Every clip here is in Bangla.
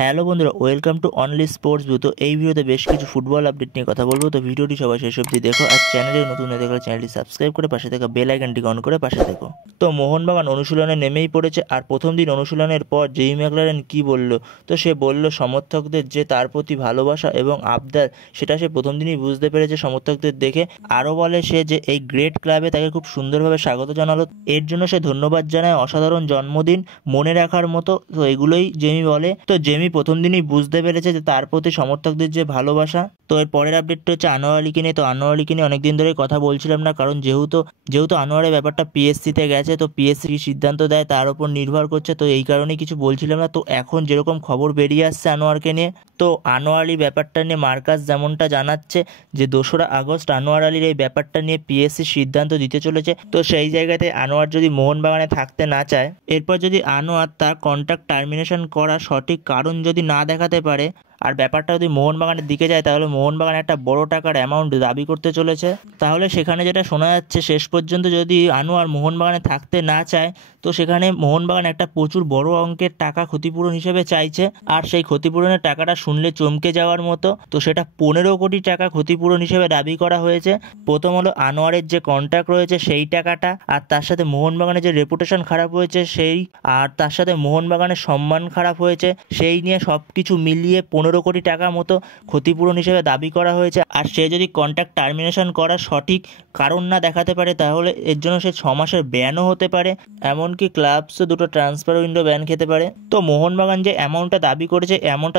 হ্যালো বন্ধুরা, welcome to only sports view. তো এই ভিডিওতে বেশ কিছু ফুটবল আপডেট নিয়ে কথা বলবো। তো ভিডিওটি সবাই শেষ অবধি দেখো, আর চ্যানেলে নতুন হয়ে থাকলে চ্যানেলটি সাবস্ক্রাইব করে পাশে থাকা বেল আইকনটিকে অন করে পাশে দেখো। তো মোহনবাগান অনুশীলনে নেমেই পড়েছে, আর প্রথম দিন অনুশীলনের পর জেই ম্যাকলারেন কি বলল? তো সে বলল সমর্থকদের যে তার প্রতি ভালোবাসা এবং আবদার, সেটা সে প্রথম দিনই বুঝতে পেরেছে সমর্থকদের দেখে। আরও বলে সে যে এই গ্রেট ক্লাবে তাকে খুব সুন্দরভাবে স্বাগত জানালো, এর জন্য সে ধন্যবাদ জানায়। অসাধারণ জন্মদিন, মনে রাখার মতো। তো এগুলোই জেমি বলে। তো জেমি প্রথম দিনই বুঝতে পেরেছে যে তার প্রতি সমর্থকদের যে ভালোবাসা। তো এর পরের আপডেটটা হচ্ছে আনোয়ার আলীকে নিয়ে। তো আনোয়ার আলীকে নিয়ে অনেকদিন ধরে কথা বলছিলাম না, কারণ যেহেতু আনোয়ারের ব্যাপারটা পিএসসিতে গেছে, তো পিএসসি কি সিদ্ধান্ত দেয় তার উপর নির্ভর করছে। তো এই কারণেই কিছু বলছিলাম না। তো এখন যেরকম খবর বেরিয়ে আসছে আনোয়ারকে নিয়ে, তো আনোয়ার আলী ব্যাপারটা নিয়ে মার্কাস যেমনটা জানাচ্ছে যে 2রা আগস্ট আনোয়ার আলীর এই ব্যাপারটা নিয়ে পিএসসি সিদ্ধান্ত দিতে চলেছে। তো সেই জায়গাতে আনোয়ার যদি মোহনবাগানে থাকতে না চায়, এরপর যদি আনোয়ার তার কন্ট্রাক্ট টার্মিনেশন করা সঠিক কারণ যদি না দেখাতে পারে, আর ব্যাপারটা যদি মোহনবাগানের দিকে যায়, তাহলে মোহনবাগান একটা বড় টাকার অ্যামাউন্ট দাবি করতে চলেছে। তাহলে সেখানে যেটা শোনা যাচ্ছে, শেষ পর্যন্ত যদি আনোয়ার মোহনবাগানে থাকতে না চায়, তো সেখানে মোহনবাগান একটা প্রচুর বড় অঙ্কের টাকা ক্ষতিপূরণ হিসেবে চাইছে। আর সেই ক্ষতিপূরণের টাকাটা শুনলে চমকে যাওয়ার মতো। তো সেটা 15 কোটি টাকা ক্ষতিপূরণ হিসেবে দাবি করা হয়েছে। প্রথম হলো আনোয়ারের যে কন্ট্রাক্ট রয়েছে সেই টাকাটা, আর তার সাথে মোহনবাগানের যে রেপুটেশন খারাপ হয়েছে সেই, আর তার সাথে মোহনবাগানের সম্মান খারাপ হয়েছে সেই নিয়ে সব কিছু মিলিয়ে 15 কোটি টাকা মতো ক্ষতিপূরণ হিসেবে দাবি করা হয়েছে। আর সে যদি কন্ট্রাক্ট টার্মিনেশন করার সঠিক কারণ না দেখাতে পারে, তাহলে এর জন্য সে 6 মাসের ব্যানও হতে পারে। এমনকি ক্লাবসও 2টো ট্রান্সফার উইন্ডো ব্যান খেতে পারে। তো মোহনবাগান যে অ্যামাউন্টটা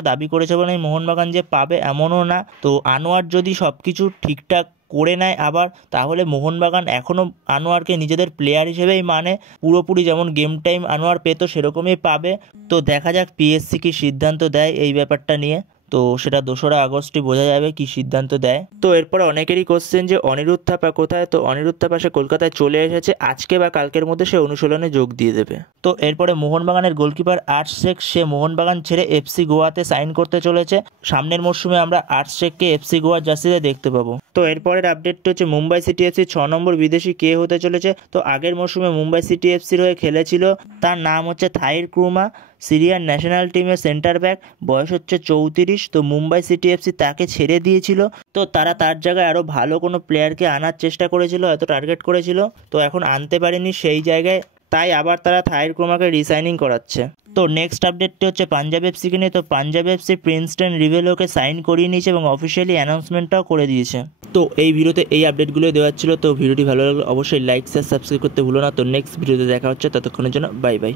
দাবি করেছে বলে মোহনবাগান যে পাবে এমনও না। তো আনোয়ার যদি সব কিছু ঠিকঠাক করে নেয় আবার, তাহলে মোহনবাগান এখনও আনোয়ারকে নিজেদের প্লেয়ার হিসেবেই মানে, পুরোপুরি যেমন গেম টাইম আনোয়ার পেতো সেরকমই পাবে। তো দেখা যাক পিএসসি কি সিদ্ধান্ত দেয় এই ব্যাপারটা নিয়ে। তো সেটা 2রা আগস্টই বোঝা যাবে কি সিদ্ধান্ত দেয়। তো এরপরে অনেকেরই কোশ্চেন যে অনিরুদ্ধ থাপা কোথায়? তো অনিরুদ্ধ থাপা সে কলকাতায় চলে এসেছে, আজকে বা কালকের মধ্যে সে অনুশীলনে যোগ দিয়ে দেবে। তো এরপরে মোহনবাগানের গোলকিপার আর্শ শেখ, সে মোহনবাগান ছেড়ে এফসি গোয়াতে সাইন করতে চলেছে। সামনের মরশুমে আমরা আর্শ শেখকে এফসি গোয়ার জার্সিতে দেখতে পাবো। তো এরপরের আপডেটটা হচ্ছে মুম্বাই সিটি এফসি 6 নম্বর বিদেশি কে হতে চলেছে? তো আগের মরশুমে মুম্বাই সিটি এফসির হয়ে খেলেছিল, তার নাম হচ্ছে থাইর ক্রুমা, সিরিয়ার ন্যাশনাল টিমের সেন্টার ব্যাক, বয়স হচ্ছে 34। তো মুম্বাই সিটি এফসি তাকে ছেড়ে দিয়েছিল। তো তারা তার জায়গায় আরও ভালো কোনো প্লেয়ারকে আনার চেষ্টা করেছিল, হয়তো টার্গেট করেছিল, তো এখন আনতে পারেনি সেই জায়গায়, তাই আবার তারা থাইর ক্রোমাকে রিসাইনিং করাচ্ছে। তো নেক্সট আপডেটটি হচ্ছে পাঞ্জাব এফসিকে নিয়ে। তো পাঞ্জাব এফসি প্রিন্সটন রিভেলোকে সাইন করিয়ে নিয়েছে এবং অফিসিয়ালি অ্যানাউন্সমেন্টটাও করে দিয়েছে। তো এই ভিডিওতে এই আপডেটগুলো দেওয়া ছিল। তো ভিডিওটি ভালো লাগলে অবশ্যই লাইক শেয়ার সাবস্ক্রাইব করতে ভুলো না। তো নেক্সট ভিডিওতে দেখা হচ্ছে, ততক্ষণের জন্য বাই বাই।